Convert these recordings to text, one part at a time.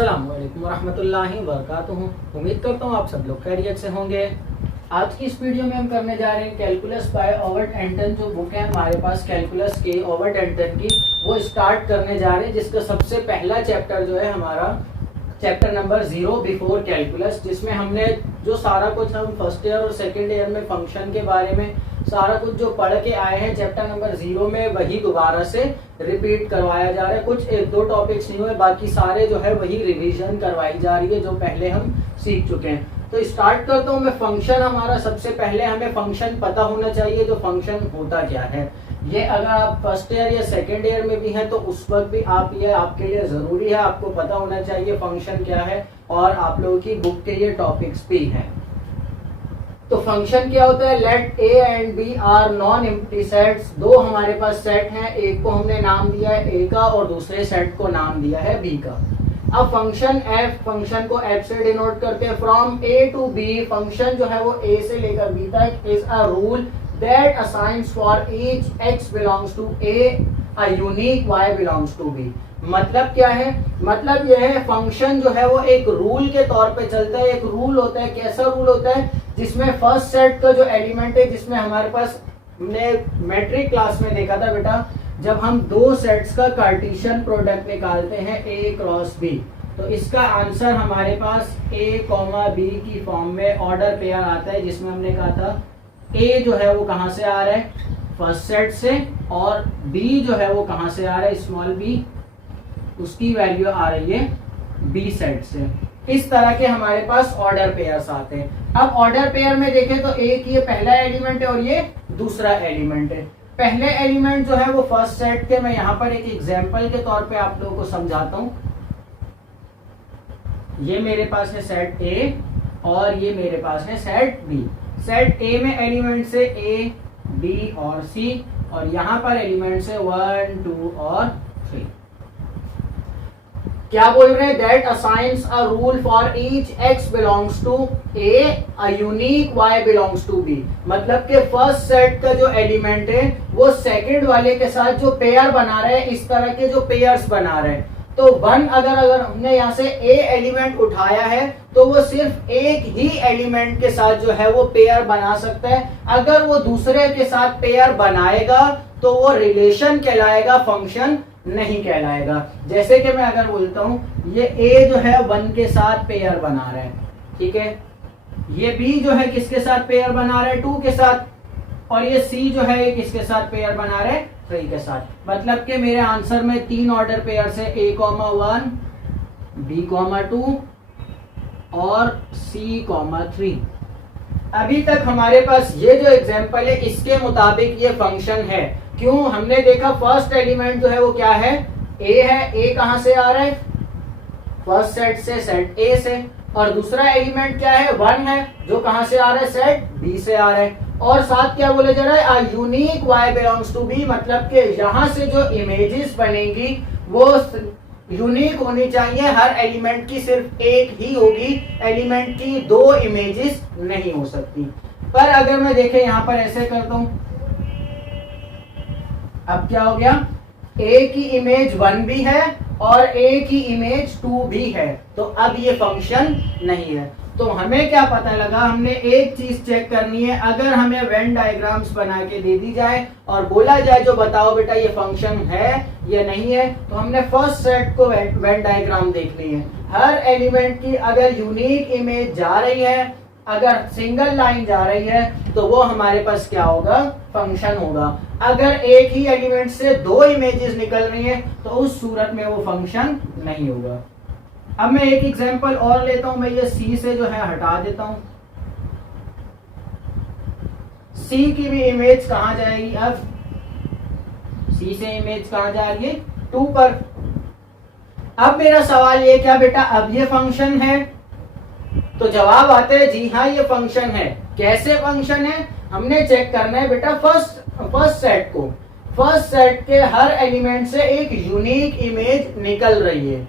अस्सलामुअलैकुम वरहमतुल्लाहि वबरकातुहू। उम्मीद करता हूँ आप सब लोग खैरियत से होंगे। आज की इस वीडियो में हम करने जा रहे हैं कैलकुलस बाय ओवर्ट एंटन। जो बुक है हमारे पास कैलकुलस की ओवर्ट एंटन की, वो स्टार्ट करने जा रहे हैं, जिसका सबसे पहला चैप्टर जो है हमारा चैप्टर नंबर 0 बिफोर कैलकुलस, जिसमें हमने जो सारा कुछ हम फर्स्ट ईयर और सेकेंड ईयर में फंक्शन के बारे में सारा कुछ जो पढ़ के आए हैं चैप्टर नंबर 0 में, वही दोबारा से रिपीट करवाया जा रहा है। कुछ एक दो टॉपिक्स नहीं हुए, बाकी सारे जो है वही रिवीजन करवाई जा रही है जो पहले हम सीख चुके हैं। तो स्टार्ट करता हूँ मैं। फंक्शन हमारा सबसे पहले हमें फंक्शन पता होना चाहिए, जो फंक्शन होता क्या है। ये अगर आप फर्स्ट ईयर या सेकेंड ईयर में भी हैं तो उस वक्त भी आप ये आपके लिए जरूरी है, आपको पता होना चाहिए फंक्शन क्या है, और आप लोगों की बुक के ये टॉपिक्स भी हैं। तो फंक्शन क्या होता है? Let A and B are non empty sets. दो हमारे पास सेट हैं, एक को हमने नाम दिया है ए का और दूसरे सेट को नाम दिया है बी का। अब फंक्शन एफ, फंक्शन को एफ से डिनोट करते हैं। From A to B, function जो है वो ए से लेकर बी तक is a rule that assigns for each x belongs to A a unique y belongs to B. मतलब क्या है? मतलब यह है फंक्शन जो है वो एक रूल के तौर पे चलता है। एक रूल होता है, कैसा रूल होता है? जिसमें फर्स्ट सेट का जो एलिमेंट है, जिसमें हमारे पास हमने मैट्रिक क्लास में देखा था बेटा, जब हम दो सेट्स का कार्टेशियन प्रोडक्ट निकालते हैं ए क्रॉस बी, तो इसका आंसर हमारे पास ए कॉमा बी की फॉर्म में ऑर्डर पेयर आता है, जिसमें हमने कहा था ए जो है वो कहां से आ रहा है? फर्स्ट सेट से, और बी जो है वो कहां से आ रहा है? स्मॉल बी, उसकी वैल्यू आ रही है बी सेट से। इस तरह के हमारे पास ऑर्डर पेयर्स आते हैं। अब ऑर्डर पेयर में देखें तो एक ये पहला एलिमेंट है और ये दूसरा एलिमेंट है। पहले एलिमेंट जो है वो फर्स्ट सेट के, मैं यहां पर एक एग्जांपल के तौर पे आप लोगों को समझाता हूं। ये मेरे पास है सेट ए और ये मेरे पास है सेट बी। सेट ए में एलिमेंट से ए, बी और सी, और यहां पर एलिमेंट से 1, 2 और 3। क्या बोल रहे हैं? That assigns a rule for each x belongs to A a unique y belongs to B. मतलब कि फर्स्ट सेट का जो एलिमेंट है वो सेकंड वाले के साथ जो पेयर बना रहे हैं, इस तरह के जो पेयर्स बना रहे हैं, तो वन अगर हमने यहाँ से ए एलिमेंट उठाया है तो वो सिर्फ एक ही एलिमेंट के साथ जो है वो पेयर बना सकता है। अगर वो दूसरे के साथ पेयर बनाएगा तो वो रिलेशन कहलाएगा, फंक्शन नहीं कहलाएगा। जैसे कि मैं अगर बोलता हूं ये ए जो है 1 के साथ पेयर बना रहा है, ठीक है, ये बी जो है किसके साथ पेयर बना रहा है? 2 के साथ, और ये सी जो है ये किसके साथ पेयर बना रहा है? 3 के साथ। मतलब कि मेरे आंसर में 3 ऑर्डर पेयर है, ए कॉमा 1, बी कॉमा 2 और सी कॉमा 3। अभी तक हमारे पास ये जो एग्जांपल है इसके मुताबिक ये फंक्शन है। क्यों? हमने देखा फर्स्ट एलिमेंट जो है वो क्या है? ए है। ए कहां से आ रहा है? फर्स्ट सेट से, सेट ए से। और दूसरा एलिमेंट क्या है? 1 है, जो कहां से आ रहा है? सेट बी से आ रहा है। और साथ क्या बोले जा रहा है? A unique y belongs to B. मतलब कि यहां से जो इमेजेस बनेंगी वो यूनिक होनी चाहिए। हर एलिमेंट की सिर्फ एक ही होगी, एलिमेंट की 2 इमेजेस नहीं हो सकती। पर अगर मैं देखें यहां पर ऐसे करता हूं, अब क्या हो गया? ए की इमेज 1 भी है और ए की इमेज 2 भी है, तो अब ये फंक्शन नहीं है। तो हमें क्या पता लगा? हमने एक चीज चेक करनी है। अगर हमें वेन डायग्राम्स बना के दे दी जाए और बोला जाए जो बताओ बेटा ये फंक्शन है या नहीं है, तो हमने फर्स्ट सेट को वेन डायग्राम देखनी है। हर एलिमेंट की अगर यूनिक इमेज जा रही है, अगर सिंगल लाइन जा रही है, तो वो हमारे पास क्या होगा? फंक्शन होगा। अगर एक ही एलिमेंट से 2 इमेजेस निकल रही है तो उस सूरत में वो फंक्शन नहीं होगा। अब मैं एक एग्जांपल और लेता हूं। मैं ये सी से जो है हटा देता हूं। सी की भी इमेज कहां जाएगी? अब सी से इमेज कहां जा रही है? 2 पर। अब मेरा सवाल ये क्या बेटा, अब ये फंक्शन है? तो जवाब आता है जी हाँ ये फंक्शन है। कैसे फंक्शन है? हमने चेक करना है बेटा फर्स्ट सेट को। फर्स्ट सेट के हर एलिमेंट से एक यूनिक इमेज निकल रही है,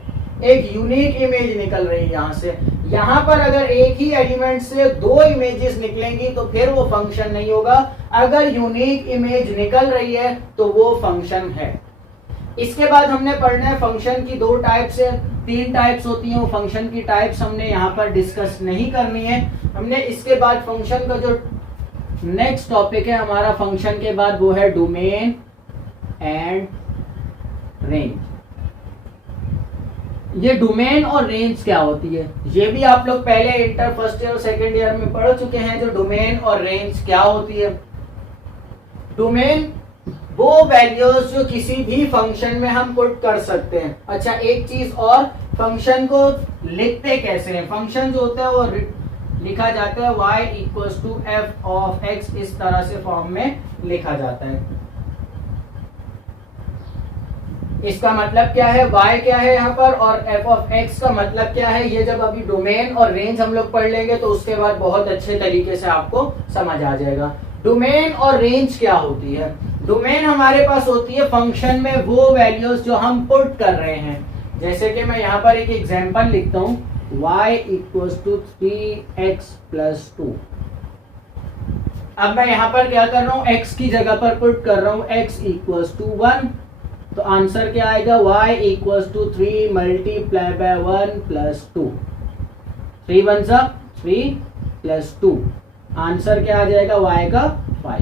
एक यूनिक इमेज निकल रही है यहां से। यहां पर अगर एक ही एलिमेंट से 2 इमेजेस निकलेंगी तो फिर वो फंक्शन नहीं होगा। अगर यूनिक इमेज निकल रही है तो वो फंक्शन है। इसके बाद हमने पढ़ना है फंक्शन की 2 टाइप्स है, 3 टाइप्स होती हैं, वो फंक्शन की टाइप्स हमने यहाँ पर डिस्कस नहीं करनी है। हमने इसके बाद फंक्शन का जो नेक्स्ट टॉपिक है हमारा फंक्शन के बाद वो है डोमेन एंड रेंज। ये डोमेन और रेंज क्या होती है ये भी आप लोग पहले इंटर फर्स्ट ईयर और सेकेंड ईयर में पढ़ चुके हैं। जो डोमेन और रेंज क्या होती है, डोमेन वो वैल्यूज जो किसी भी फंक्शन में हम पुट कर सकते हैं। अच्छा एक चीज और, फंक्शन को लिखते कैसे हैं, फंक्शन जो होता है वो लिखा जाता है y equals to f of x, इस तरह से फॉर्म में लिखा जाता है। इसका मतलब क्या है, y क्या है यहाँ पर, और f ऑफ x का मतलब क्या है, ये जब अभी डोमेन और रेंज हम लोग पढ़ लेंगे तो उसके बाद बहुत अच्छे तरीके से आपको समझ आ जाएगा। डोमेन और रेंज क्या होती है, डोमेन हमारे पास होती है फंक्शन में वो वैल्यूज जो हम पुट कर रहे हैं। जैसे कि मैं यहाँ पर एक एग्जांपल लिखता हूँ, y equals to 3x plus 2। अब मैं यहाँ पर क्या कर रहा हूँ, x की जगह पर पुट कर रहा हूँ x इक्वल्स टू 1, तो आंसर क्या आएगा, y equals to 3 multiply by 1 plus 2, 3 1 सा 3 प्लस 2, आंसर क्या आ जाएगा y का 5।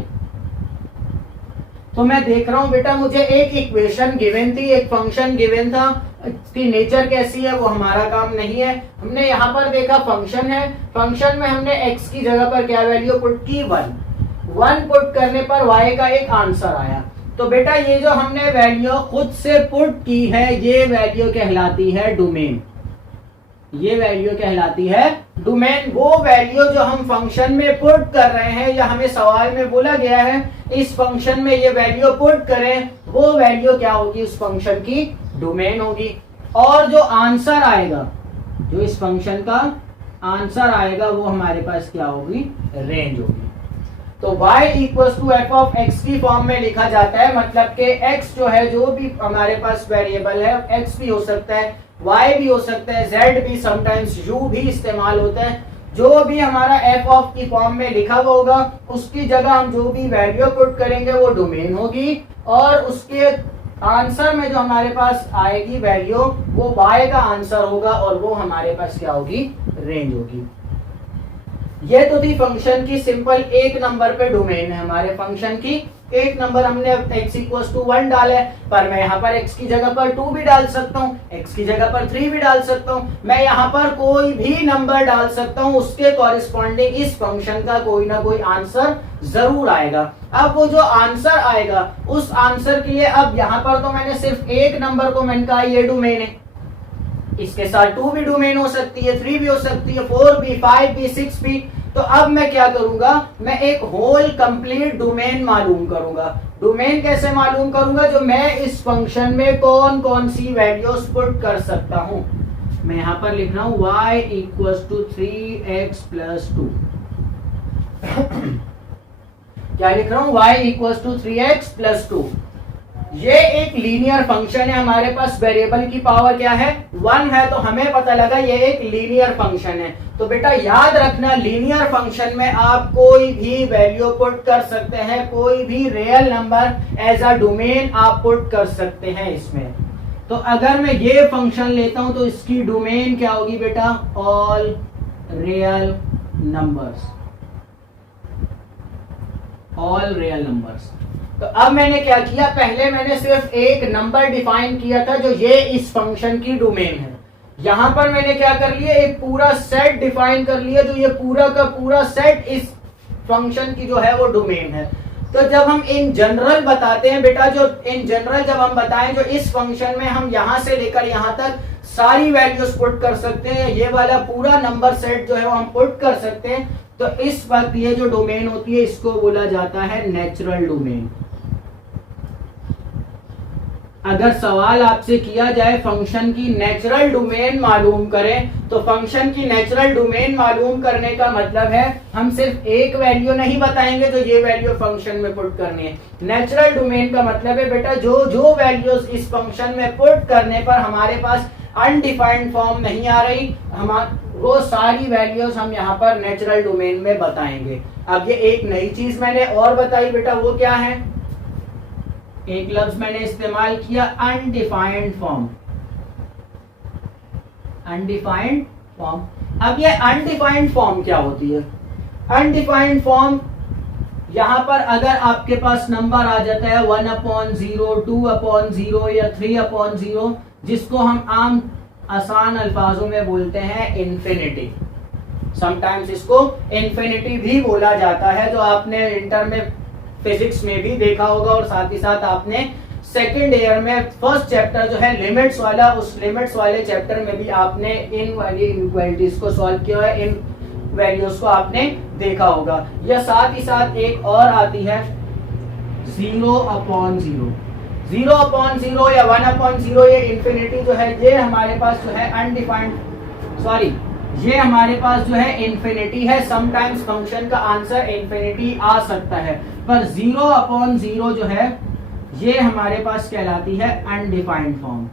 तो मैं देख रहा हूं बेटा मुझे एक इक्वेशन गिवन थी, एक फंक्शन गिवन था, इसकी नेचर कैसी है वो हमारा काम नहीं है। हमने यहाँ पर देखा फंक्शन है, फंक्शन में हमने x की जगह पर क्या वैल्यू पुट की, 1 पुट करने पर y का एक आंसर आया। तो बेटा ये जो हमने वैल्यू खुद से पुट की है ये वैल्यू कहलाती है डोमेन, ये वैल्यू कहलाती है डोमेन। वो वैल्यू जो हम फंक्शन में पुट कर रहे हैं या हमें सवाल में बोला गया है इस फंक्शन में ये वैल्यू पुट करें, वो वैल्यू क्या होगी, उस फंक्शन की डोमेन होगी। और जो आंसर आएगा, जो इस फंक्शन का आंसर आएगा वो हमारे पास क्या होगी, रेंज होगी। तो y equals to f of x की फॉर्म में लिखा जाता है, मतलब कि x जो है जो भी हमारे पास वेरिएबल है, x भी हो सकता है, y भी हो सकता है, z भी, समटाइम्स u भी इस्तेमाल होता है। जो भी हमारा f ऑफ की फॉर्म में लिखा हुआ होगा उसकी जगह हम जो भी वैल्यू पुट करेंगे वो डोमेन होगी, और उसके आंसर में जो हमारे पास आएगी वैल्यू वो y का आंसर होगा, और वो हमारे पास क्या होगी, रेंज होगी। ये तो थी फंक्शन की सिंपल, एक नंबर पे डोमेन है हमारे फंक्शन की, एक नंबर हमने x इक्वल्स टू 1 डाला है, पर मैं यहाँ पर x की जगह पर 2 भी डाल सकता हूँ, x की जगह पर 3 भी डाल सकता हूँ, मैं यहाँ पर कोई भी नंबर डाल सकता हूँ, उसके कॉरेस्पॉन्डिंग इस फंक्शन का कोई ना कोई आंसर जरूर आएगा। अब वो जो आंसर आएगा उस आंसर के लिए, अब यहाँ पर तो मैंने सिर्फ एक नंबर को मैंने कहा ये डोमेन है, इसके साथ 2 भी डोमेन हो सकती है, 3 भी हो सकती है, 4 भी, 5 भी, 6 भी। तो अब मैं क्या करूंगा, मैं एक होल कंप्लीट डोमेन मालूम करूंगा। डोमेन कैसे मालूम करूंगा, जो मैं इस फंक्शन में कौन कौन सी वैल्यूज पुट कर सकता हूं। मैं यहां पर लिख रहा हूं y equals to 3x plus 2। क्या लिख रहा हूं, y equals to 3x plus 2। ये एक लीनियर फंक्शन है, हमारे पास वेरिएबल की पावर क्या है, 1 है, तो हमें पता लगा ये एक लीनियर फंक्शन है। तो बेटा याद रखना, लीनियर फंक्शन में आप कोई भी वैल्यू पुट कर सकते हैं, कोई भी real number as a domain आप पुट कर सकते हैं इसमें। तो अगर मैं ये फंक्शन लेता हूं तो इसकी डोमेन क्या होगी बेटा, all real numbers, all real numbers. तो अब मैंने क्या किया, पहले मैंने सिर्फ एक नंबर डिफाइन किया था जो ये इस फंक्शन की डोमेन है। यहां पर मैंने क्या कर लिया, एक पूरा सेट डिफाइन कर लिया, जो ये पूरा का पूरा सेट इस फंक्शन की जो है वो डोमेन है। तो जब हम इन जनरल बताते हैं बेटा, जो इन जनरल जब हम बताएं जो इस फंक्शन में हम यहां से लेकर यहां तक सारी वैल्यूज पुट कर सकते हैं, ये वाला पूरा नंबर सेट जो है वो हम पुट कर सकते हैं, तो इस वक्त ये जो डोमेन होती है इसको बोला जाता है नेचुरल डोमेन। अगर सवाल आपसे किया जाए फंक्शन की नेचुरल डोमेन मालूम करें, तो फंक्शन की नेचुरल डोमेन मालूम करने का मतलब है हम सिर्फ एक वैल्यू नहीं बताएंगे जो ये वैल्यू फंक्शन में पुट करनी है। नेचुरल डोमेन का मतलब है बेटा जो जो वैल्यूज इस फंक्शन में पुट करने पर हमारे पास अनडिफाइंड फॉर्म नहीं आ रही, वो सारी वैल्यूज हम यहाँ पर नेचुरल डोमेन में बताएंगे। अब ये एक नई चीज मैंने और बताई बेटा, वो क्या है, एक लफ्ज मैंने इस्तेमाल किया अनडिफाइंड फॉर्म। अनडिफाइंड फॉर्म, अब ये अनडिफाइंड फॉर्म क्या होती है? अनडिफाइंड फॉर्म, यहां पर अगर आपके पास नंबर आ जाता है 1/0, 2/0 या 3/0, जिसको हम आम आसान अल्फाजों में बोलते हैं इन्फिनिटी। समटाइम्स इसको इन्फिनिटी भी बोला जाता है, जो आपने इंटर में फिजिक्स में भी देखा होगा, और साथ ही साथ आपने सेकेंड ईयर में फर्स्ट चैप्टर जो है लिमिट्स वाला, उस लिमिट्स वाले चैप्टर में भी आपने इन वाली इनइक्वालिटीज को सॉल्व किया है, इन वैल्यूज को आपने देखा होगा। या साथ ही साथ एक और आती है 0/0। 0/0 या 1/0, ये इन्फिनिटी जो है, ये हमारे पास जो है ये हमारे पास जो है इन्फिनिटी है। समटाइम्स फंक्शन का आंसर इन्फिनिटी आ सकता है, पर 0/0 जो है ये हमारे पास कहलाती है अनडिफाइंड फॉर्म।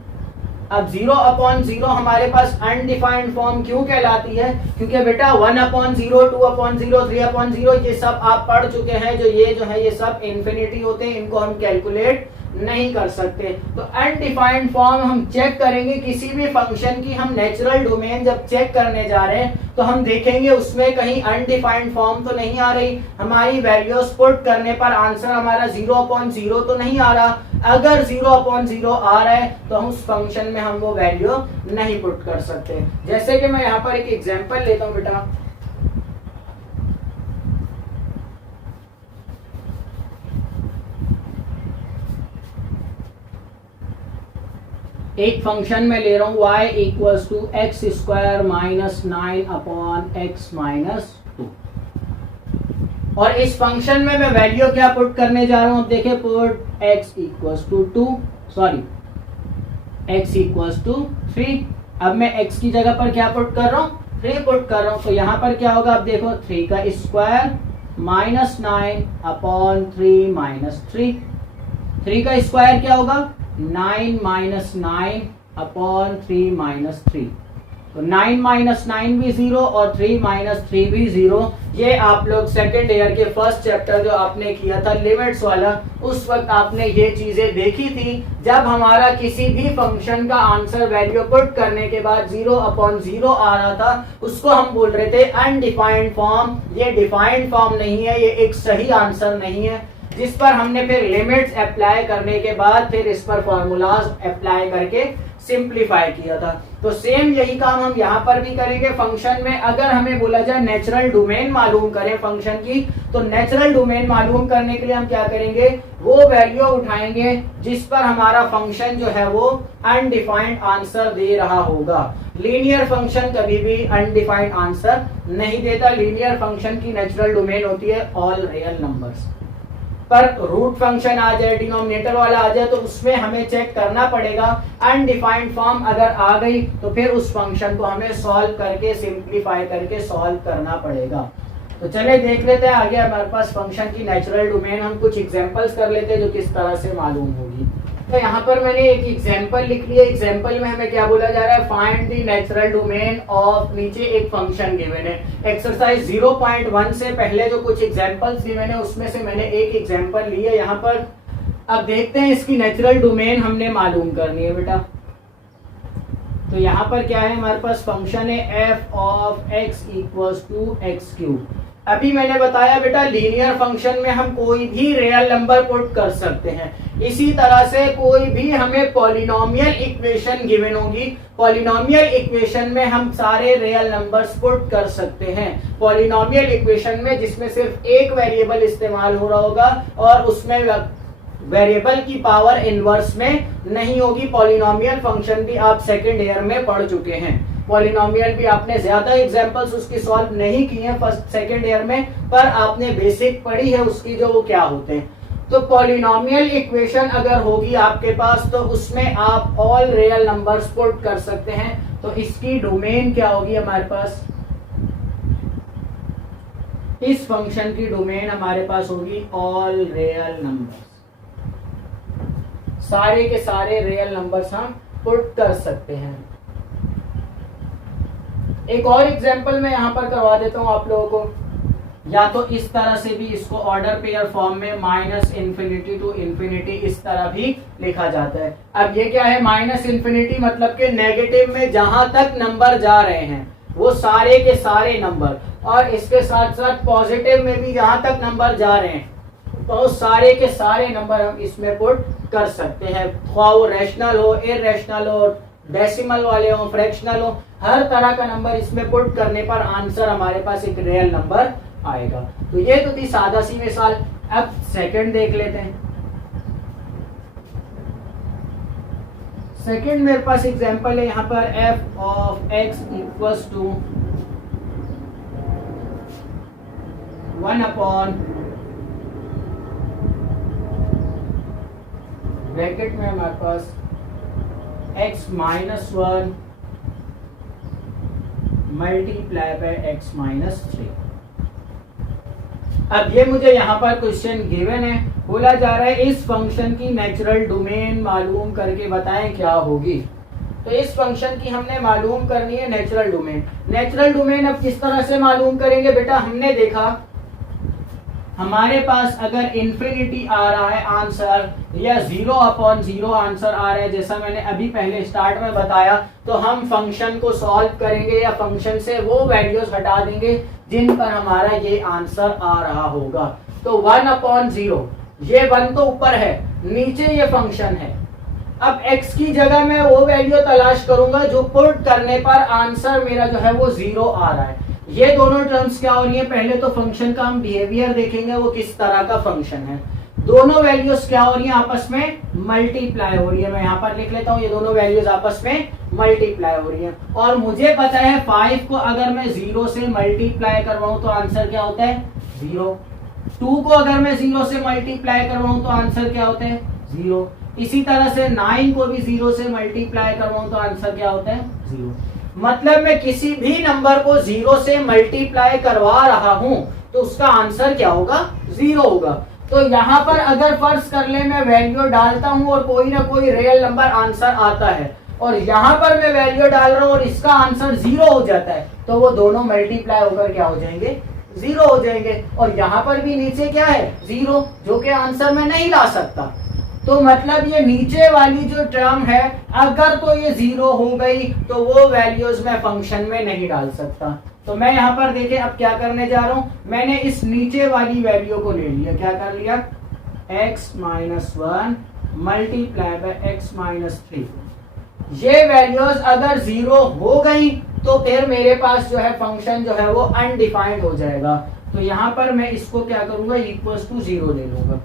अब 0/0 हमारे पास अनडिफाइंड फॉर्म क्यों कहलाती है? क्योंकि बेटा 1/0, 2/0, 3/0 ये सब आप पढ़ चुके हैं, जो है ये सब इन्फिनिटी होते हैं, इनको हम कैलकुलेट नहीं कर सकते। तो अनडिफाइंड फॉर्म हम चेक करेंगे किसी भी फंक्शन की, हम नेचुरल डोमेन जब चेक करने जा रहे हैं तो हम देखेंगे उसमें कहीं अनडिफाइंड फॉर्म तो नहीं आ रही, हमारी वैल्यूज पुट करने पर आंसर हमारा 0/0 तो नहीं आ रहा। अगर 0/0 आ रहा है तो हम उस फंक्शन में हम वो वैल्यू नहीं पुट कर सकते। जैसे कि मैं यहाँ पर एक एग्जांपल लेता हूँ बेटा, एक फंक्शन में ले रहा हूं y = x² - 9/x - 2, और इस फंक्शन में मैं वैल्यू क्या पुट करने जा रहा हूं? देखिए, पुट x = 3। अब मैं x की जगह पर क्या पुट कर रहा हूं? 3 पुट कर रहा हूं। तो यहां पर क्या होगा? अब देखो, 3 का स्क्वायर - 9/3 - 3। 3 का स्क्वायर क्या होगा? 9 - 9/3 - 3। तो 9 - 9 भी 0 और 3 - 3 भी 0। ये आप लोग सेकेंड ईयर के फर्स्ट चैप्टर जो आपने किया था लिमिट्स वाला, उस वक्त आपने ये चीजें देखी थी। जब हमारा किसी भी फंक्शन का आंसर वैल्यू पुट करने के बाद 0/0 आ रहा था, उसको हम बोल रहे थे अनडिफाइंड फॉर्म। ये डिफाइंड फॉर्म नहीं है, ये एक सही आंसर नहीं है, जिस पर हमने फिर लिमिट्स अप्लाई करने के बाद फिर इस पर फॉर्मूलाज अप्लाई करके सिंप्लीफाई किया था। तो सेम यही काम हम यहाँ पर भी करेंगे फंक्शन में। अगर हमें बोला जाए नेचुरल डोमेन मालूम करें फंक्शन की, तो नेचुरल डोमेन मालूम करने के लिए हम क्या करेंगे? वो वैल्यू उठाएंगे जिस पर हमारा फंक्शन जो है वो अनडिफाइंड आंसर दे रहा होगा। लीनियर फंक्शन कभी भी अनडिफाइंड आंसर नहीं देता। लीनियर फंक्शन की नेचुरल डोमेन होती है ऑल रियल नंबर्स। पर रूट फंक्शन आ जाए, डिनोमिनेटर वाला आ जाए, तो उसमें हमें चेक करना पड़ेगा। अनडिफाइंड फॉर्म अगर आ गई तो फिर उस फंक्शन को हमें सॉल्व करके सिंप्लीफाई करके सॉल्व करना पड़ेगा। तो चले देख लेते हैं आगे हमारे पास फंक्शन की नेचुरल डोमेन। हम कुछ एग्जांपल्स कर लेते हैं जो किस तरह से मालूम होगी। तो यहाँ पर मैंने एक एग्जांपल लिख लिया। एग्जांपल में हमें क्या बोला जा रहा है? Find the natural domain of, नीचे एक फंक्शन गिवन है। एक्सरसाइज 0.1 से पहले जो कुछ एग्जांपल्स गिवन है उसमें से मैंने एक एग्जांपल लिया यहाँ पर। अब देखते हैं इसकी नेचुरल डोमेन हमने मालूम करनी है बेटा। तो यहाँ पर क्या है? हमारे पास फंक्शन है f(x) = x³। अभी मैंने बताया बेटा लीनियर फंक्शन में हम कोई भी रियल नंबर पुट कर सकते हैं। इसी तरह से कोई भी हमें पॉलिनोमियल इक्वेशन गिवन होगी, पॉलिनोमियल इक्वेशन में हम सारे रियल नंबर्स पुट कर सकते हैं। पॉलिनोमियल इक्वेशन में जिसमें सिर्फ एक वेरिएबल इस्तेमाल हो रहा होगा और उसमें वेरिएबल की पावर इनवर्स में नहीं होगी। पॉलिनोमियल फंक्शन भी आप सेकेंड ईयर में पढ़ चुके हैं। पॉलिनोमियल भी आपने ज्यादा एग्जांपल्स उसकी सॉल्व नहीं किए हैं फर्स्ट सेकेंड ईयर में, पर आपने बेसिक पढ़ी है उसकी जो वो क्या होते हैं। तो पॉलिनोमियल इक्वेशन अगर होगी आपके पास तो उसमें आप ऑल रियल नंबर्स पुट कर सकते हैं। तो इसकी डोमेन क्या होगी हमारे पास? इस फंक्शन की डोमेन हमारे पास होगी ऑल रियल नंबर्स। सारे के सारे रियल नंबर्स हम पुट कर सकते हैं। एक और एग्जांपल मैं यहां पर करवा देता हूं आप लोगों को। या तो इस तरह से भी इसको ऑर्डर पेयर फॉर्म में -∞ to ∞ इस तरह भी लिखा जाता है। अब ये क्या है, -∞ मतलब के नेगेटिव में जहां तक नंबर जा रहे हैं वो सारे के सारे नंबर, और इसके साथ साथ पॉजिटिव में भी जहां तक नंबर जा रहे हैं तो सारे के सारे नंबर हम इसमें पुट कर सकते हैं, वो रैशनल हो, इररेशनल हो, डेसिमल वाले हो, फ्रैक्शनल हो, हर तरह का नंबर इसमें पुट करने पर आंसर हमारे पास एक रियल नंबर आएगा। तो ये तो थी सादा सी मिसाल। अब सेकंड देख लेते हैं। सेकंड मेरे पास एग्जांपल है यहाँ पर f of x equals to 1 upon bracket में हमारे पास x minus 1 multiply by x minus 3। अब ये मुझे यहाँ पर क्वेश्चन गिवन है, बोला जा रहा है इस फंक्शन की नेचुरल डोमेन मालूम करके बताएं क्या होगी। तो इस फंक्शन की हमने मालूम करनी है नेचुरल डोमेन। नेचुरल डोमेन अब किस तरह से मालूम करेंगे बेटा, हमने देखा हमारे पास अगर इन्फिनिटी आ रहा है आंसर या 0/0 आंसर आ रहा है, जैसा मैंने अभी पहले स्टार्ट में बताया, तो हम फंक्शन को सॉल्व करेंगे या फंक्शन से वो वैल्यूज हटा देंगे जिन पर हमारा ये आंसर आ रहा होगा। तो 1/0, ये 1 तो ऊपर है, नीचे ये फंक्शन है। अब x की जगह मैं वो वैल्यू तलाश करूंगा जो पुट करने पर आंसर मेरा जो है वो 0 आ रहा है। ये दोनों टर्म्स क्या हो रही है, पहले तो फंक्शन का हम बिहेवियर देखेंगे वो किस तरह का फंक्शन है। दोनों वैल्यूज क्या हो रही है, आपस में मल्टीप्लाई हो रही है। मैं यहाँ पर लिख लेता हूँ, ये दोनों वैल्यूज आपस में मल्टीप्लाई हो रही है। और मुझे पता है 5 को अगर मैं 0 से मल्टीप्लाई करवाऊं तो आंसर क्या होता है, 0। 2 को अगर मैं 0 से मल्टीप्लाई करवाऊं तो आंसर क्या होता है, 0। इसी तरह से 9 को भी 0 से मल्टीप्लाई करवाऊं तो आंसर क्या होता है, 0। मतलब मैं किसी भी नंबर को 0 से मल्टीप्लाई करवा रहा हूं तो उसका आंसर क्या होगा, 0 होगा। तो यहाँ पर अगर फर्ज कर ले मैं वैल्यू डालता हूं और कोई ना कोई रियल नंबर आंसर आता है, और यहाँ पर मैं वैल्यू डाल रहा हूं और इसका आंसर 0 हो जाता है, तो वो दोनों मल्टीप्लाई होकर क्या हो जाएंगे, 0 हो जाएंगे। और यहाँ पर भी नीचे क्या है, 0, जो कि आंसर मैं नहीं ला सकता। तो मतलब ये नीचे वाली जो टर्म है अगर तो ये 0 हो गई तो वो वैल्यूज मैं फंक्शन में नहीं डाल सकता। तो मैं यहाँ पर देखें अब क्या करने जा रहा हूं, मैंने इस नीचे वाली वैल्यू को ले लिया, क्या कर लिया, x minus 1 multiply by x minus 3। ये वैल्यूज अगर 0 हो गई तो फिर मेरे पास जो है फंक्शन जो है वो अनडिफाइंड हो जाएगा। तो यहाँ पर मैं इसको क्या करूंगा, इक्वल्स टू 0 ले लूंगा।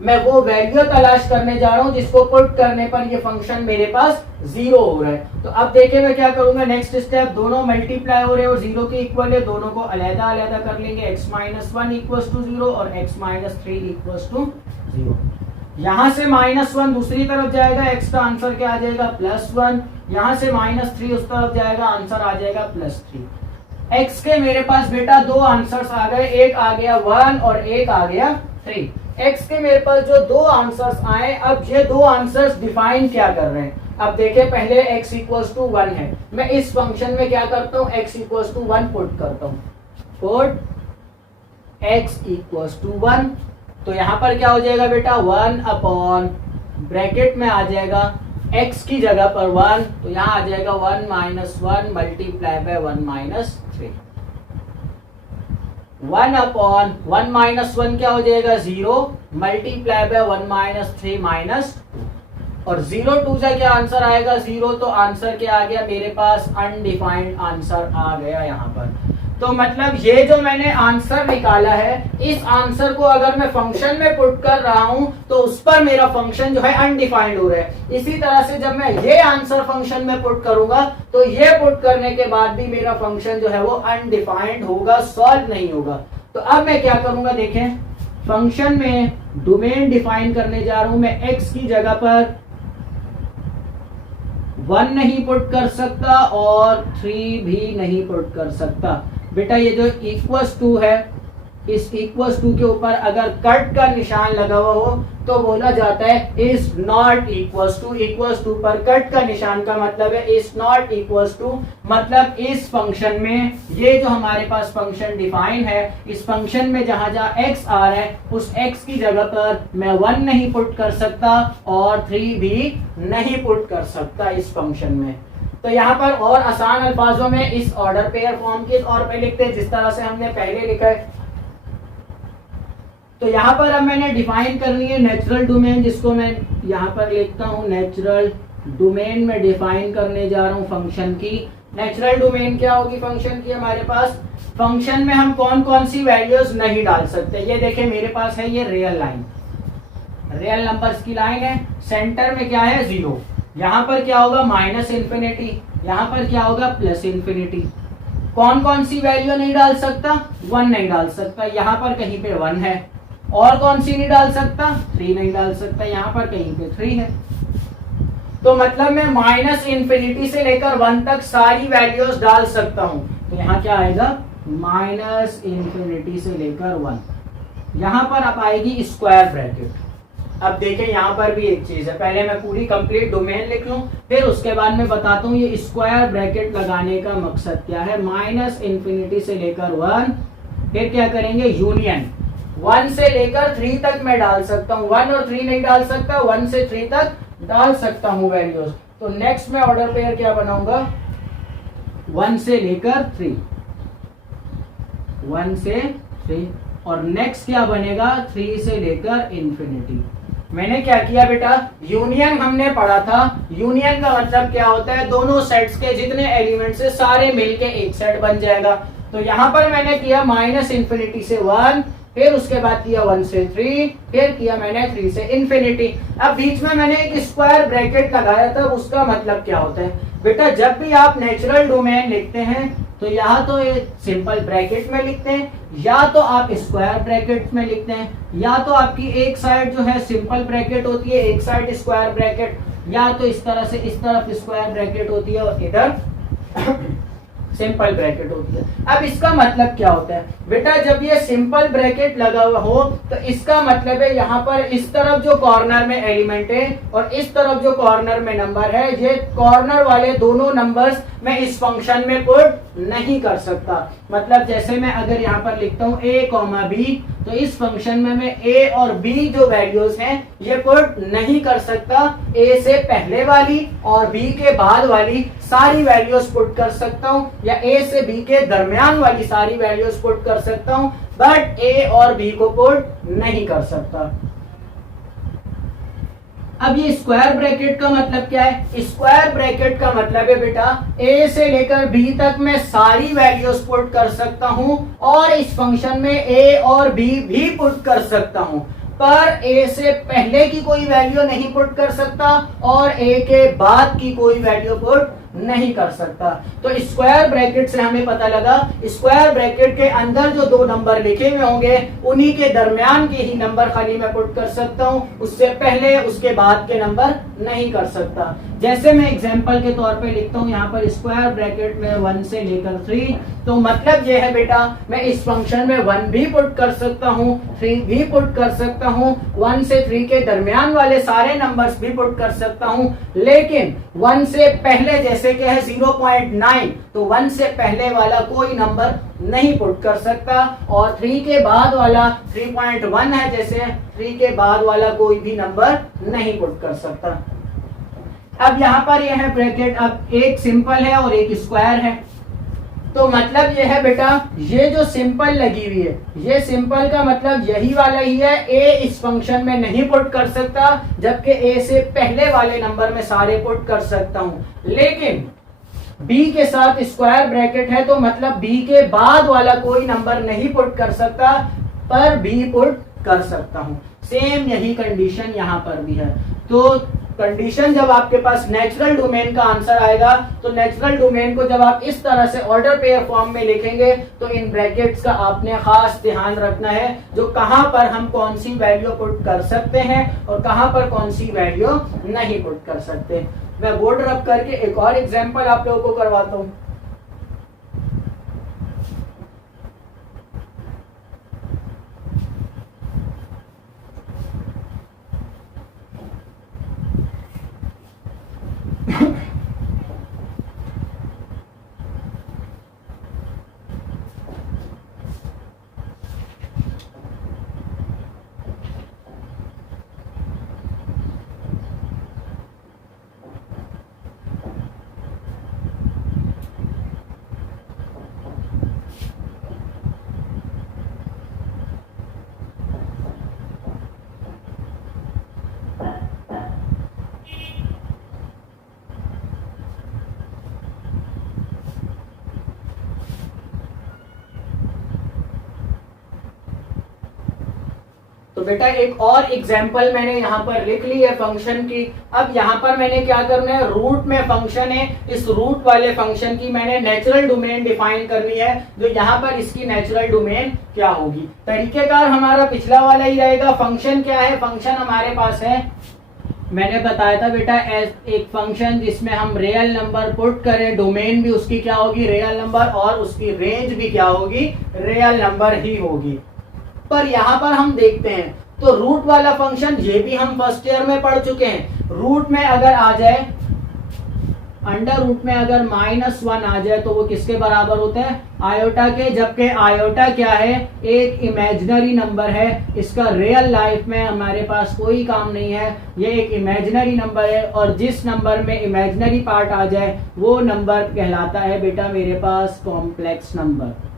मैं वो वैल्यू तलाश करने जा रहा हूं जिसको पुट करने पर ये फंक्शन मेरे पास 0 हो रहा है। तो अब देखिए मैं क्या करूंगा, नेक्स्ट स्टेप, दोनों मल्टीप्लाई हो रहे हैं और 0 के इक्वल है, दोनों को अलग अलग कर लेंगे। x माइनस 1 इक्वल्स टू 0 और x माइनस 3 इक्वल्स टू 0। यहां से -1 दूसरी तरफ जाएगा, x का आंसर क्या आ जाएगा, +1। यहां से -3 उस तरफ जाएगा, आंसर आ जाएगा +3। x के मेरे पास बेटा दो आंसर्स आ गए, एक आ गया 1 और एक आ गया 3। x के मेरे पास जो दो आंसर्स आए, अब ये दो आंसर्स डिफाइन क्या कर रहे हैं। अब देखिए पहले x इक्वल्स टू 1 है, मैं इस फंक्शन में क्या करता हूँ, x इक्वल्स टू 1 पुट करता हूँ, पुट x इक्वल्स टू 1। तो यहाँ पर क्या हो जाएगा बेटा, 1 अपॉन ब्रैकेट में आ जाएगा x की जगह पर 1, तो यहाँ आ जाएगा 1 minus 1 multiply by 1 minus 3। 1 upon 1 minus 1 क्या हो जाएगा, 0 मल्टीप्लाई बाय 1 माइनस 3 माइनस 2। और 0 2 से क्या आंसर आएगा, 0। तो आंसर क्या आ गया मेरे पास, अनडिफाइंड आंसर आ गया यहाँ पर। तो मतलब ये जो मैंने आंसर निकाला है, इस आंसर को अगर मैं फंक्शन में पुट कर रहा हूं तो उस पर मेरा फंक्शन जो है अनडिफाइंड हो रहा है। इसी तरह से जब मैं ये आंसर फंक्शन में पुट करूंगा तो ये पुट करने के बाद भी मेरा फंक्शन जो है वो अनडिफाइंड होगा, सॉल्व नहीं होगा। तो अब मैं क्या करूंगा, देखें फंक्शन में डोमेन डिफाइन करने जा रहा हूं मैं। x की जगह पर 1 नहीं पुट कर सकता और 3 भी नहीं पुट कर सकता। बेटा ये जो इक्वल्स टू है इस इक्वल्स टू के ऊपर अगर कट का निशान लगा हुआ हो तो बोला जाता है इज नॉट इक्वल्स टू पर कट का निशान का मतलब है इज नॉट इक्वल्स टू, मतलब इस फंक्शन में ये जो हमारे पास फंक्शन डिफाइन है, इस फंक्शन में जहां जहां x आ रहा है उस x की जगह पर मैं 1 नहीं पुट कर सकता और 3 भी नहीं पुट कर सकता इस फंक्शन में। तो यहाँ पर और आसान अल्फाजों में इस ऑर्डर पेयर फॉर्म के तौर पे लिखते हैं जिस तरह से हमने पहले लिखा है। तो यहाँ पर अब मैंने डिफाइन कर ली है नेचुरल डोमेन, जिसको मैं यहाँ पर लिखता हूँ नेचुरल डोमेन में डिफाइन करने जा रहा हूँ फंक्शन की। नेचुरल डोमेन क्या होगी फंक्शन की? हमारे पास फंक्शन में हम कौन कौन सी वैल्यूज नहीं डाल सकते। ये देखें मेरे पास है ये रियल लाइन, रियल नंबर्स की लाइन है। सेंटर में क्या है? 0। यहाँ पर क्या होगा? माइनस इन्फिनिटी, यहाँ पर क्या होगा? Plus infinity. कौन कौन सी वैल्यू नहीं डाल सकता? 1 नहीं डाल सकता, यहाँ पर कहीं पे 1 है। और कौन सी नहीं डाल सकता? 3 नहीं डाल सकता, यहाँ पर कहीं पे 3 है। तो मतलब मैं माइनस इन्फिनिटी से लेकर 1 तक सारी वैल्यूज डाल सकता हूं। तो यहाँ क्या आएगा? माइनस इन्फिनिटी से लेकर 1। यहाँ पर अब आएगी स्क्वायर ब्रैकेट। अब देखें यहाँ पर भी एक चीज है, पहले मैं पूरी कंप्लीट डोमेन लिख लूं, फिर उसके बाद मैं बताता हूँ ये स्क्वायर ब्रैकेट लगाने का मकसद क्या है। माइनस इन्फिनिटी से लेकर 1, फिर क्या करेंगे? यूनियन। 1 से लेकर 3 तक मैं डाल सकता हूँ, 1 और 3 नहीं डाल सकता, 1 से 3 तक डाल सकता हूँ वैल्यूज। तो नेक्स्ट मैं ऑर्डर पेयर क्या बनाऊंगा? 1 से लेकर 3, 1 से 3, और नेक्स्ट क्या बनेगा? 3 से लेकर इन्फिनिटी। मैंने क्या किया बेटा? यूनियन हमने पढ़ा था। यूनियन का मतलब क्या होता है? दोनों सेट्स के जितने एलिमेंट्स है सारे मिलके एक सेट बन जाएगा। तो यहाँ पर मैंने किया माइनस इन्फिनिटी से 1, फिर उसके बाद किया 1 से 3, फिर किया मैंने 3 से इन्फिनिटी। अब बीच में मैंने एक स्क्वायर ब्रैकेट लगाया था, उसका मतलब क्या होता है बेटा? जब भी आप नेचुरल डोमेन लिखते हैं तो या तो ये सिंपल ब्रैकेट में लिखते हैं, या तो आप स्क्वायर ब्रैकेट में लिखते हैं, या तो आपकी एक साइड जो है सिंपल ब्रैकेट होती है, एक साइड स्क्वायर ब्रैकेट, या तो इस तरह से इस तरफ स्क्वायर ब्रैकेट होती है और इधर सिंपल ब्रैकेट होती है। अब इसका मतलब क्या होता है बेटा? जब ये सिंपल ब्रैकेट लगा हुआ हो तो इसका मतलब है यहाँ पर इस तरफ जो कॉर्नर में एलिमेंट है और इस तरफ जो कॉर्नर में नंबर है, ये कॉर्नर वाले दोनों नंबर्स मैं इस फंक्शन में पुट नहीं कर सकता। मतलब जैसे मैं अगर यहाँ पर लिखता हूँ a, b, तो इस फंक्शन में मैं a और b जो वैल्यूज हैं ये पुट नहीं कर सकता। a से पहले वाली और b के बाद वाली सारी वैल्यूज पुट कर सकता हूँ, या a से b के दरमियान वाली सारी वैल्यूज पुट कर सकता हूँ, बट a और b को पुट नहीं कर सकता। अब ये स्क्वायर ब्रैकेट का मतलब क्या है? स्क्वायर ब्रैकेट का मतलब है बेटा a से लेकर b तक मैं सारी वैल्यूज पुट कर सकता हूं और इस फंक्शन में a और b भी पुट कर सकता हूं, पर a से पहले की कोई वैल्यू नहीं पुट कर सकता और a के बाद की कोई वैल्यू पुट नहीं कर सकता। तो स्क्वायर ब्रैकेट से हमें पता लगा स्क्वायर ब्रैकेट के अंदर जो दो नंबर लिखे हुए होंगे उन्हीं के दरमियान के ही नंबर खाली मैं पुट कर सकता हूं, उससे पहले उसके बाद के नंबर नहीं कर सकता। जैसे मैं एग्जांपल के तौर पे लिखता हूं यहाँ पर स्क्वायर ब्रैकेट में 1 से लेकर 3, तो मतलब ये है बेटा मैं इस फंक्शन में 1 भी पुट कर सकता हूँ, 3 भी पुट कर सकता हूँ, 1 से 3 के दरमियान वाले सारे नंबर्स भी पुट कर सकता हूँ, लेकिन 1 से पहले जैसे कि है 0.9, तो 1 से पहले वाला कोई नंबर नहीं पुट कर सकता, और 3 के बाद वाला 3.1 है, जैसे 3 के बाद वाला कोई भी नंबर नहीं पुट कर सकता। अब यहाँ पर यह है ब्रैकेट, अब एक सिंपल है और एक स्क्वायर है, तो मतलब ये है बेटा ये जो सिंपल लगी हुई है ये सिंपल का मतलब यही वाला ही है। a इस फंक्शन में नहीं पुट कर सकता, जबकि a से पहले वाले नंबर में सारे पुट कर सकता हूं, लेकिन b के साथ स्क्वायर ब्रैकेट है तो मतलब b के बाद वाला कोई नंबर नहीं पुट कर सकता, पर b पुट कर सकता हूं। सेम यही कंडीशन यहाँ पर भी है। तो कंडीशन जब आपके पास नेचुरल डोमेन का आंसर आएगा तो नेचुरल डोमेन को जब आप इस तरह से ऑर्डर पेयर फॉर्म में लिखेंगे तो इन ब्रैकेट्स का आपने खास ध्यान रखना है, जो कहां पर हम कौन सी वैल्यू पुट कर सकते हैं और कहां पर कौन सी वैल्यू नहीं पुट कर सकते। मैं बोर्ड रब करके एक और एग्जांपल आप लोगों को करवाता हूं। तो बेटा एक और एग्जांपल मैंने यहाँ पर लिख ली है फंक्शन की। अब यहाँ पर मैंने क्या करना है, रूट में फंक्शन है, इस रूट वाले फंक्शन की मैंने नेचुरल डोमेन डिफाइन करनी है, जो यहाँ पर इसकी नेचुरल डोमेन क्या होगी। तरीकेकार हमारा पिछला वाला ही रहेगा। फंक्शन क्या है, फंक्शन हमारे पास है, मैंने बताया था बेटा एक फंक्शन जिसमें हम रियल नंबर पुट करें, डोमेन भी उसकी क्या होगी, रियल नंबर, और उसकी रेंज भी क्या होगी, रियल नंबर ही होगी। पर यहाँ पर हम देखते हैं तो रूट वाला फंक्शन, ये भी हम फर्स्ट ईयर में पढ़ चुके हैं। रूट में अगर आ जाए, अंडर रूट में अगर -1 आ जाए तो वो किसके बराबर होता है, आयोटा के। जबकि आयोटा क्या है, एक इमेजिनरी नंबर है, इसका रियल लाइफ में हमारे पास कोई काम नहीं है, ये एक इमेजिनरी नंबर है। और जिस नंबर में इमेजिनरी पार्ट आ जाए वो नंबर कहलाता है बेटा मेरे पास कॉम्प्लेक्स नंबर।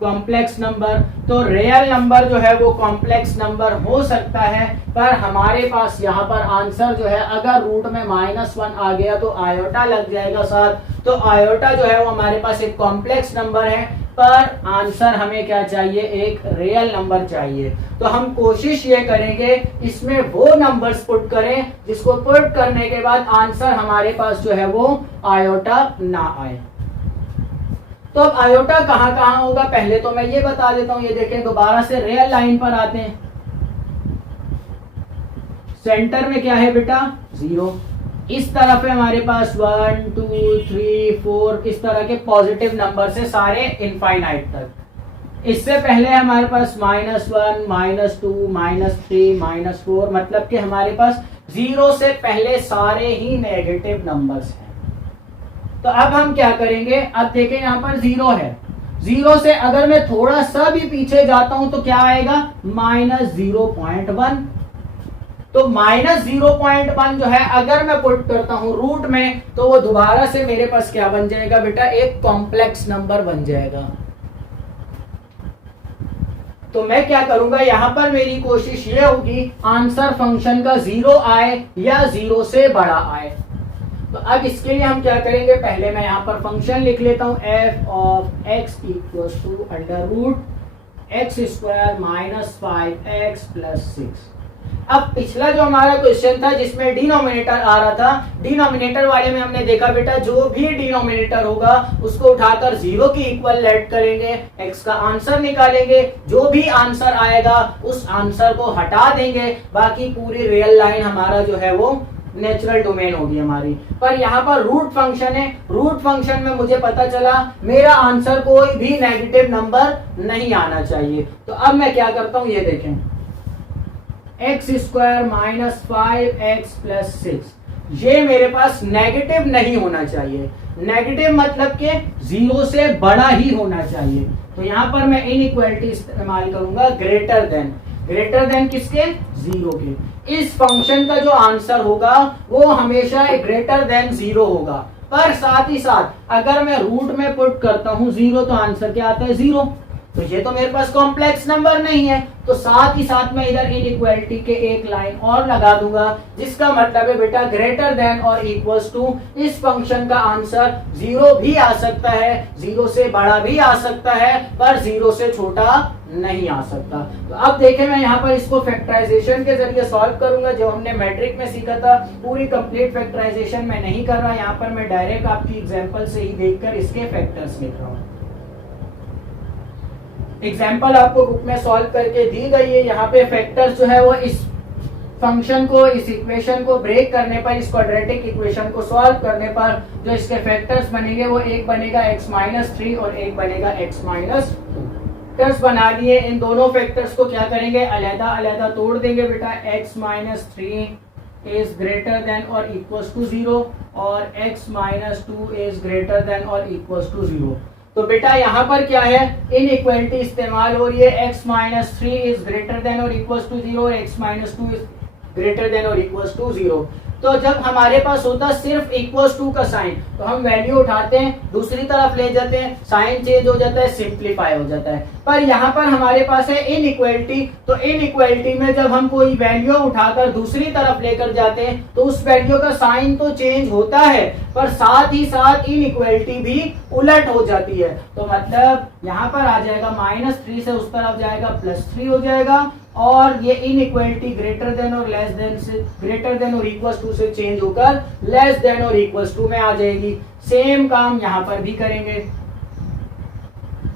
कॉम्प्लेक्स नंबर, तो रियल नंबर जो है वो कॉम्प्लेक्स नंबर हो सकता है, पर हमारे पास यहाँ पर आंसर जो है, अगर रूट में -1 आ गया तो आयोटा लग जाएगा साथ, तो आयोटा जो है वो हमारे पास एक कॉम्प्लेक्स नंबर है, पर आंसर हमें क्या चाहिए, एक रियल नंबर चाहिए। तो हम कोशिश ये करेंगे इसमें वो नंबर्स पुट करें जिसको पुट करने के बाद आंसर हमारे पास जो है वो आयोटा ना आए। तो अब आयोटा कहां कहां होगा पहले तो मैं ये बता देता हूं। ये देखें, दोबारा से रियल लाइन पर आते हैं। सेंटर में क्या है बेटा, 0। इस तरफ है हमारे पास 1 2 3 4 इस तरह के पॉजिटिव नंबर से सारे इनफाइनाइट तक। इससे पहले हमारे पास -1 -2 -3 -4, मतलब कि हमारे पास 0 से पहले सारे ही नेगेटिव नंबर्स हैं। तो अब हम क्या करेंगे, अब देखें यहाँ पर 0 है, 0 से अगर मैं थोड़ा सा भी पीछे जाता हूं तो क्या आएगा, -0.1। तो -0.1 जो है अगर मैं पुट करता हूं रूट में तो वो दोबारा से मेरे पास क्या बन जाएगा बेटा, एक कॉम्प्लेक्स नंबर बन जाएगा। तो मैं क्या करूंगा, यहां पर मेरी कोशिश ये होगी आंसर फंक्शन का 0 आए या 0 से बड़ा आए। तो अब इसके लिए हम क्या करेंगे, पहले मैं यहाँ पर फंक्शन लिख लेता हूँ, f of x equals to √x² -5x + 6। अब पिछला जो हमारा क्वेश्चन था जिसमें डिनोमिनेटर आ रहा था, डिनोमिनेटर वाले में हमने देखा बेटा जो भी डिनोमिनेटर होगा उसको उठाकर 0 की इक्वल लेट करेंगे, x का आंसर निकालेंगे, जो भी आंसर आएगा उस आंसर को हटा देंगे, बाकी पूरी रियल लाइन हमारा जो है वो नेचुरल डोमेन होगी हमारी। पर यहाँ पर रूट फंक्शन है, रूट फंक्शन में मुझे पता चला मेरा आंसर कोई भी नेगेटिव नंबर नहीं आना चाहिए। तो अब मैं क्या करता हूं, ये देखें, x² -5x + 6 ये मेरे पास नेगेटिव नहीं होना चाहिए। नेगेटिव मतलब के 0 से बड़ा ही होना चाहिए। तो यहाँ पर मैं इनइक्वालिटी इस्तेमाल करूंगा, ग्रेटर देन किसके, 0 के। इस फंक्शन का जो आंसर होगा वो हमेशा ग्रेटर देन 0 होगा। पर साथ ही साथ अगर मैं रूट में पुट करता हूं 0 तो आंसर क्या आता है, 0। तो ये तो मेरे पास कॉम्प्लेक्स नंबर नहीं है, तो साथ ही साथ मैं इधर इनइक्वालिटी के एक लाइन और लगा दूंगा, जिसका मतलब है बेटा ग्रेटर देन और इक्वल्स टू, इस फंक्शन का आंसर 0 भी आ सकता है, 0 से बड़ा भी आ सकता है, पर 0 से छोटा नहीं आ सकता। तो अब देखें, मैं यहाँ पर इसको फैक्टराइजेशन के जरिए सॉल्व करूंगा, जो हमने मैट्रिक में सीखा था। पूरी कंप्लीट फैक्टराइजेशन मैं नहीं कर रहा, यहाँ पर मैं डायरेक्ट आपकी एग्जांपल से ही देखकर इसके फैक्टर्स लिख रहा हूँ। एग्जाम्पल आपको बुक में सॉल्व करके दी गई है। यहाँ पे फैक्टर्स जो है वो इस फंक्शन को, इस इक्वेशन को ब्रेक करने पर, इस क्वाड्रेटिक इक्वेशन को सॉल्व करने पर जो इसके फैक्टर्स बनेंगे वो एक बनेगा x-3 और एक बनेगा x-2। फैक्टर्स बना लिए, इन दोनों फैक्टर्स को क्या करेंगे, अलग अलग तोड़ देंगे बेटा। x-3 इज ग्रेटर देन और इक्वल्स टू 0 और x-2 इज ग्रेटर देन और इक्वल्स टू 0। तो बेटा यहाँ पर क्या है, इनइक्वालिटी इस्तेमाल हो रही है, x-3 इज ग्रेटर देन और इक्वल्स टू 0 और x-2 इज ग्रेटर देन और इक्वल्स टू 0। तो जब हमारे पास होता है सिर्फ इक्वल टू का साइन, तो हम वैल्यू उठाते हैं दूसरी तरफ ले जाते हैं, साइन चेंज हो जाता है, सिंप्लीफाई हो जाता है। पर यहाँ पर हमारे पास है इनइक्वालिटी, तो इनइक्वालिटी में जब हम कोई वैल्यू उठाकर दूसरी तरफ लेकर जाते हैं तो उस वैल्यू का साइन तो चेंज होता है, पर साथ ही साथ इनइक्वालिटी भी उलट हो जाती है। तो मतलब यहाँ पर आ जाएगा -3 से उस तरफ जाएगा +3 हो जाएगा, और ये इनइक्वालिटी ग्रेटर देन और लेस देन से, ग्रेटर देन और इक्वल टू से चेंज होकर लेस देन और इक्वल टू में आ जाएगी। सेम काम यहाँ पर भी करेंगे,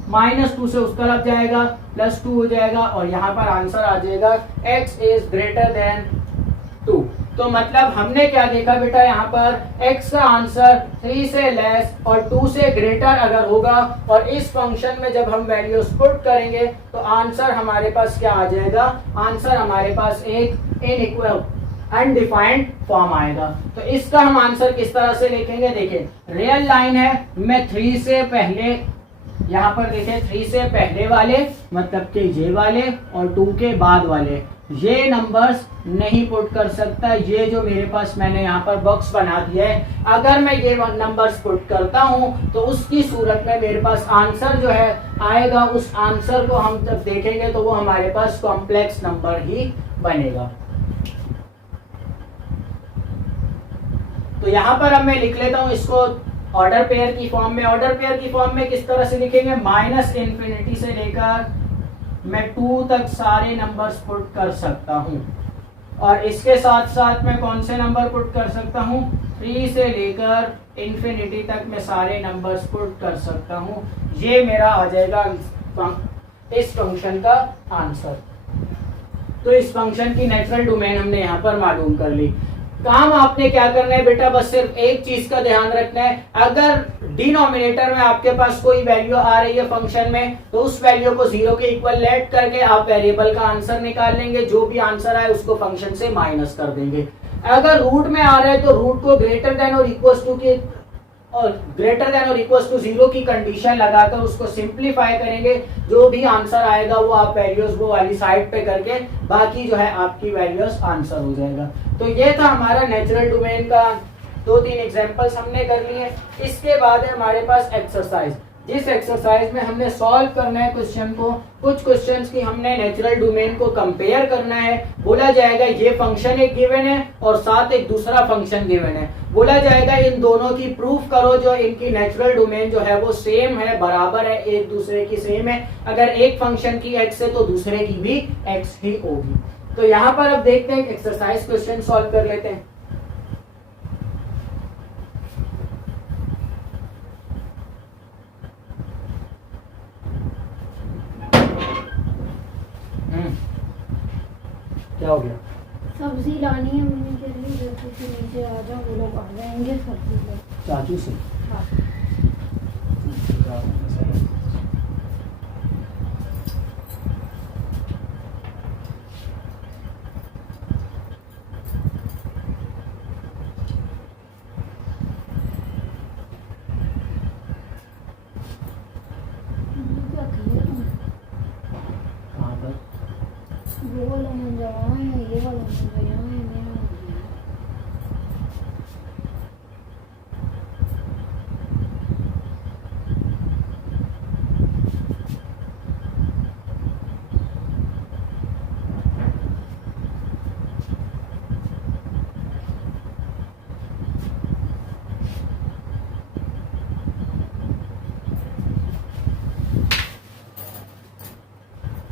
-2 से उस तरफ जाएगा, +2 हो जाएगा, और यहाँ पर आंसर आ जाएगा x इज ग्रेटर देन 2। तो मतलब हमने क्या देखा बेटा, यहाँ पर x का आंसर 3 से लेस और 2 से ग्रेटर अगर होगा, और इस फंक्शन में जब हम वैल्यूज पुट करेंगे तो आंसर हमारे पास क्या आ जाएगा, आंसर हमारे पास एक इनइक्वल अनडिफाइंड फॉर्म आएगा। तो इसका हम आंसर किस तरह से लिखेंगे, देखिए रियल लाइन है, मैं 3 से पहले, यहाँ पर देखें 3 से पहले वाले मतलब कि ये वाले और 2 के बाद वाले ये नंबर्स नहीं पुट कर सकता। ये जो मेरे पास मैंने यहाँ पर बॉक्स बना दिया है, अगर मैं ये नंबर्स पुट करता हूँ तो उसकी सूरत में मेरे पास आंसर जो है आएगा, उस आंसर को हम जब देखेंगे तो वो हमारे पास कॉम्प्लेक्स नंबर ही बनेगा। तो यहाँ पर अब मैं लिख लेता हूँ इसको ऑर्डर पेयर की फॉर्म में। ऑर्डर पेयर की फॉर्म में किस तरह से लिखेंगे, -∞ से लेकर मैं 2 तक सारे नंबर्स पुट कर सकता हूं, और इसके साथ साथ मैं कौन से नंबर पुट कर सकता हूं, 3 से लेकर ∞ तक मैं सारे नंबर्स पुट कर सकता हूं। ये मेरा आ जाएगा इस फंक्शन का आंसर। तो इस फंक्शन की नेचुरल डोमेन हमने यहाँ पर मालूम कर ली। काम आपने क्या करना है बेटा, बस सिर्फ एक चीज का ध्यान रखना है, अगर डिनोमिनेटर में आपके पास कोई वैल्यू आ रही है फंक्शन में, तो उस वैल्यू को 0 के इक्वल लेट करके आप वेरिएबल का आंसर निकाल लेंगे, जो भी आंसर आए उसको फंक्शन से माइनस कर देंगे। अगर रूट में आ रहा है तो रूट को ग्रेटर देन और इक्वल टू की और ग्रेटर देन और इक्वल टू 0 की कंडीशन लगाकर उसको सिंप्लीफाई करेंगे, जो भी आंसर आएगा वो आप वैल्यूज वो वाली साइड पे करके बाकी जो है आपकी वैल्यूज आंसर हो जाएगा। तो ये था हमारा नेचुरल डोमेन का 2-3 एग्जांपल्स हमने कर लिए। इसके बाद है हमारे पास एक्सरसाइज, जिस एक्सरसाइज में हमने सॉल्व करना है क्वेश्चन को, कुछ क्वेश्चंस की हमने नेचुरल डोमेन को कंपेयर करना है। बोला जाएगा ये फंक्शन एक गिवन है और साथ एक दूसरा फंक्शन गिवन है, बोला जाएगा इन दोनों की प्रूफ करो जो इनकी नेचुरल डोमेन जो है वो सेम है, बराबर है, एक दूसरे की सेम है। अगर एक फंक्शन की x है तो दूसरे की भी x ही होगी। तो यहाँ पर अब देखते हैं एक्सरसाइज क्वेश्चन सॉल्व कर लेते हैं। क्या हो गया? सब्जी लानी है मम्मी के लिए, जैसे कि नीचे आ जाओ, वो लोग आ जाएंगे सब्जी ले। चाचू से? हाँ। क्या किया तुम? कहाँ पर? वो वाला मंजा वहाँ है, ये वाला मंजा यहाँ है, मेरा मंजा यहाँ।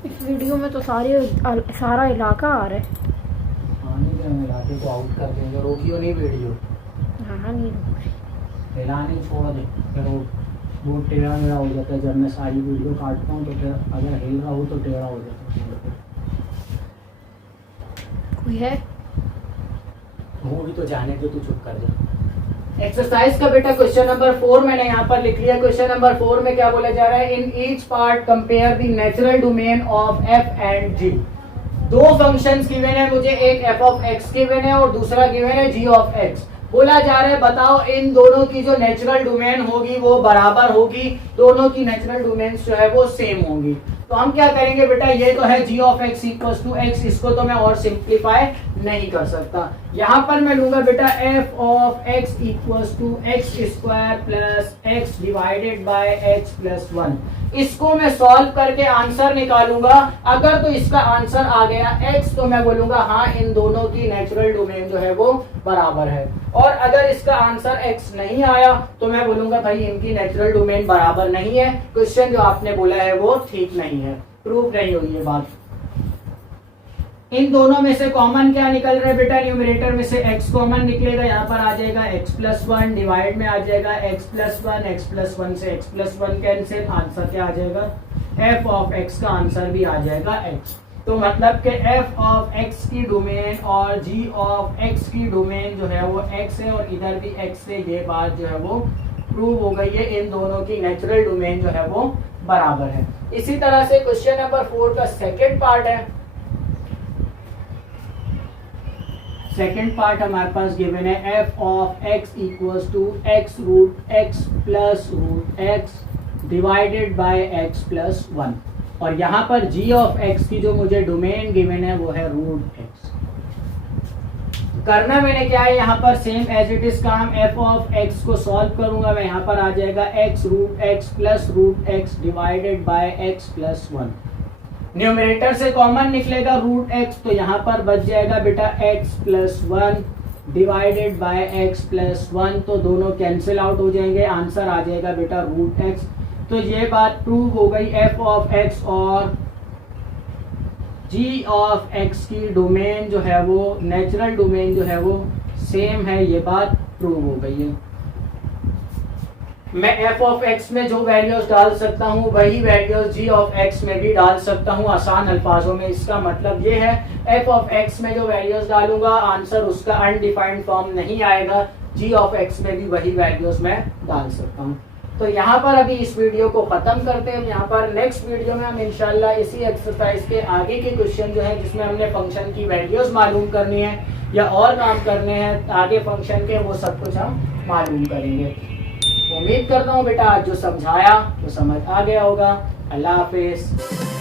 इस वीडियो में तो सारा इलाका आ रहा है। आने के हम इलाके को आउट कर देंगे, रोकियो नहीं वीडियो, हाँ नहीं रुक रही। हिलाने छोड़ दे, फिर वो बहुत टेढ़ा मेढ़ा हो जाता है। जब मैं सारी वीडियो काटता हूँ तो फिर अगर हिल रहा हो तो टेढ़ा हो जाता है। कोई है? वो भी तो जाने दो, तू चुप कर जा। एक्सरसाइज का बेटा क्वेश्चन नंबर 4 मैंने यहाँ पर लिख लिया। क्वेश्चन नंबर 4 में क्या बोला जा रहा है, in each part compare the natural domain of f and g। दो फंक्शंस गिवन है मुझे, एक f ऑफ x गिवन है और दूसरा गिवन है g ऑफ x। बोला जा रहा है बताओ इन दोनों की जो नेचुरल डोमेन होगी वो बराबर होगी, दोनों की नेचुरल डोमेन जो है वो सेम होंगी। तो हम क्या करेंगे बेटा, ये तो है g of x equals to x, इसको तो मैं और सिंप्लीफाई नहीं कर सकता। यहाँ पर मैं लूंगा बेटा f of x equals to x square plus x divided by x plus 1। इसको मैं सॉल्व करके आंसर निकालूंगा। अगर तो इसका आंसर आ गया x तो मैं बोलूंगा हाँ इन दोनों की नेचुरल डोमेन जो है वो बराबर है, और अगर इसका आंसर x नहीं आया तो मैं बोलूंगा भाई इनकी नेचुरल डोमेन बराबर नहीं है, क्वेश्चन जो आपने बोला है वो ठीक नहीं है, प्रूफ नहीं हुई ये बात। इन दोनों में से कॉमन क्या निकल रहा है बेटा, न्यूमरेटर में से x कॉमन निकलेगा, यहाँ पर आ जाएगा x प्लस 1, डिवाइड में आ जाएगा x प्लस 1, x प्लस 1 से x प्लस 1 कैंसिल, आंसर क्या आ जाएगा, f ऑफ x का आंसर भी आ जाएगा x। तो मतलब कि f ऑफ x की डोमेन और g ऑफ x की डोमेन जो है वो x है, और इधर भी x से ये बात जो है वो प्रूव हो गई है, इन दोनों की नेचुरल डोमेन जो है वो बराबर है। इसी तरह से क्वेश्चन नंबर 4 का सेकंड पार्ट है। सेकंड पार्ट हमारे पास गिवन है f of x equals to x root x plus root x divided by x plus 1, और यहाँ पर g ऑफ x की जो मुझे डोमेन गिवन है वो है रूट x। करना मैंने क्या है, यहाँ पर सेम एज इट इज काम, f ऑफ x को सॉल्व करूंगा मैं, यहाँ पर आ जाएगा x root x plus root x divided by x plus 1। Numerator से कॉमन निकलेगा रूट x, तो यहाँ पर बच जाएगा बेटा x plus 1 divided by x plus 1, तो दोनों कैंसिल आउट हो जाएंगे, आंसर आ जाएगा बेटा रूट x। तो ये बात प्रूव हो गई, f ऑफ x और g ऑफ x की डोमेन जो है वो, नेचुरल डोमेन जो है वो सेम है, ये बात प्रूव हो गई है। मैं f ऑफ x में जो वैल्यूज डाल सकता हूँ वही वैल्यूज g ऑफ x में भी डाल सकता हूँ। आसान अल्फाजों में इसका मतलब ये है, f ऑफ x में जो वैल्यूज डालूंगा आंसर उसका अनडिफाइंड फॉर्म नहीं आएगा, g ऑफ x में भी वही वैल्यूज मैं डाल सकता हूँ। तो यहाँ पर अभी इस वीडियो को खत्म करते हैं। यहाँ पर नेक्स्ट वीडियो में हम इंशाल्लाह इसी एक्सरसाइज के आगे के क्वेश्चन जो है जिसमें हमने फंक्शन की वैल्यूज मालूम करनी है या और काम करने हैं आगे फंक्शन के, वो सब कुछ हम मालूम करेंगे। उम्मीद करता हूँ बेटा आज जो समझाया वो समझ आ गया होगा। अल्लाह हाफिज।